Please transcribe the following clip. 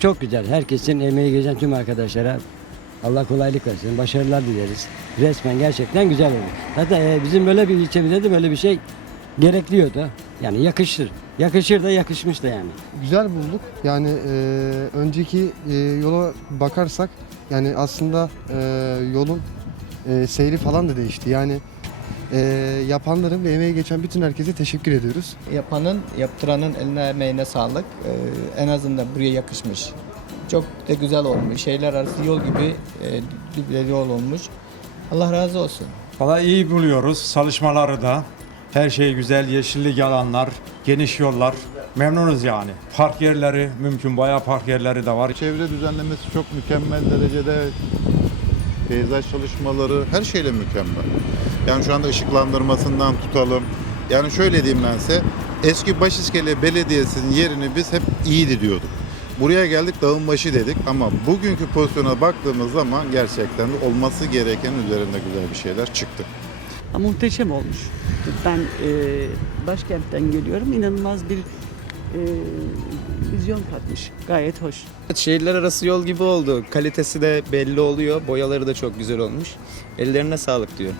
çok güzel. Herkesin emeği geçen tüm arkadaşlara Allah kolaylık versin. Başarılar dileriz. Resmen gerçekten güzel oldu. Zaten e, bizim böyle bir ilçemizde de böyle bir şey gerekliyordu. Yani yakışır. Yakışır da yakışmış da yani. Güzel bulduk. Yani e, önceki e, yola bakarsak yani aslında e, yolun e, seyri falan da değişti. Yani e, yapanların ve emeği geçen bütün herkese teşekkür ediyoruz. Yapanın, yaptıranın eline emeğine sağlık. Ee, en azından buraya yakışmış. Çok da güzel olmuş. Şeyler arası yol gibi e, yol olmuş. Allah razı olsun. Valla iyi buluyoruz çalışmaları da. Her şey güzel, yeşillik alanlar, geniş yollar. Memnunuz yani. Park yerleri mümkün, bayağı park yerleri de var. Çevre düzenlemesi çok mükemmel derecede. Peyzaj çalışmaları her şeyle mükemmel. Yani şu anda ışıklandırmasından tutalım. Yani şöyle diyeyim ben size. Eski Başiskele Belediyesi'nin yerini biz hep iyiydi diyorduk. Buraya geldik dağın başı dedik ama bugünkü pozisyona baktığımız zaman gerçekten de olması gereken üzerinde güzel bir şeyler çıktı. Ha, Muhteşem olmuş. Ben e, başkentten geliyorum. İnanılmaz bir e, vizyon katmış. Gayet hoş. Şehirler arası yol gibi oldu. Kalitesi de belli oluyor. Boyaları da çok güzel olmuş. Ellerine sağlık diyor.